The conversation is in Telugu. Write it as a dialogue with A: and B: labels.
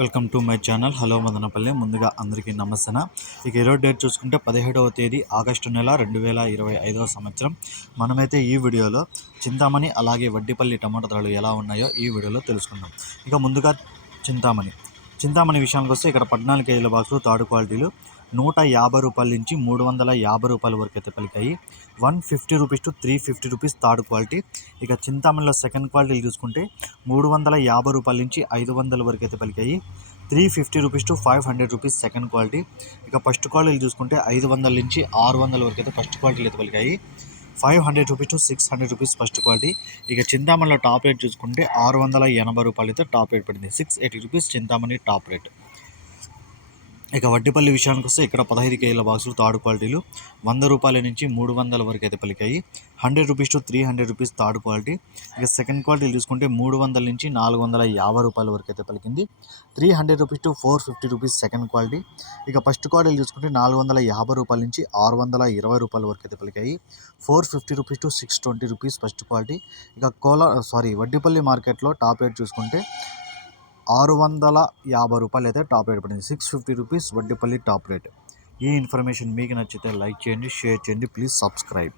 A: Welcome to my channel. Hello Madanapalle. ముందుగా అందరికీ నమస్తన. ఇక ఈరోజు డేట్ చూసుకుంటే పదిహేడవ తేదీ ఆగస్టు నెల రెండు వేల ఇరవై ఐదవ సంవత్సరం. మనమైతే ఈ వీడియోలో చింతామణి అలాగే వడ్డిపల్లి టమాటా ధరలు ఎలా ఉన్నాయో ఈ వీడియోలో తెలుసుకుందాం. ఇక ముందుగా చింతామణి. చింతామణి విషయానికి వస్తే ఇక్కడ పద్నాలుగు కేజీల బాక్సులు థర్డ్ క్వాలిటీలు నూట యాభై రూపాయల నుంచి మూడు వందల యాభై రూపాయల వరకు అయితే పలికాయి. One fifty rupees to three fifty rupees third quality. ఇక చింతామణిలో సెకండ్ క్వాలిటీలు చూసుకుంటే మూడు వందల యాభై రూపాయల నుంచి ఐదు వందల వరకు అయితే పలికాయి. Three fifty rupees to five hundred rupees second quality. ఇక ఫస్ట్ క్వాలిటీలు చూసుకుంటే ఐదు వందల నుంచి ఆరు వందల వరకు అయితే ఫస్ట్ క్వాలిటీలు అయితే పలికాయి. Five hundred rupees to six hundred rupees first quality. ఇక చింతామణిలో టాప్ రేట్ చూసుకుంటే ఆరు వందల ఎనభై రూపాయలు అయితే టాప్ రేట్ పడింది. Six eighty rupees Chintamani top rate. ఇక వడ్డిపల్లి విషయానికి వస్తే ఇక్కడ పదహైదు కేజీల బాక్సులు థర్డ్ క్వాలిటీలు. వంద రూపాయల నుంచి మూడు వందల వరకు అయితే పలికాయి. Hundred rupees to three hundred rupees third quality. ఇక సెకండ్ క్వాలిటీలు చూసుకుంటే మూడు వందల నుంచి నాలుగు వందల యాభై రూపాయల వరకు అయితే పలికింది. Three hundred rupees to four fifty rupees second quality. ఇక ఫస్ట్ క్వాలిటీలు చూసుకుంటే నాలుగు వందల యాభై రూపాయల నుంచి ఆరు వందల ఇరవై రూపాయల వరకు అయితే పలికాయి. Four fifty rupees to six twenty rupees first quality. ఇక కోలా సారీ వడ్డీపల్లి మార్కెట్లో టాప్ రేట్ చూసుకుంటే ఆరు వందల యాభై రూపాయలు అయితే టాప్ రేట్ పడింది. Six fifty rupees Vaddipalli top rate. ఈ ఇన్ఫర్మేషన్ మీకు నచ్చితే లైక్ చేయండి షేర్ చేయండి ప్లీజ్ సబ్స్క్రైబ్.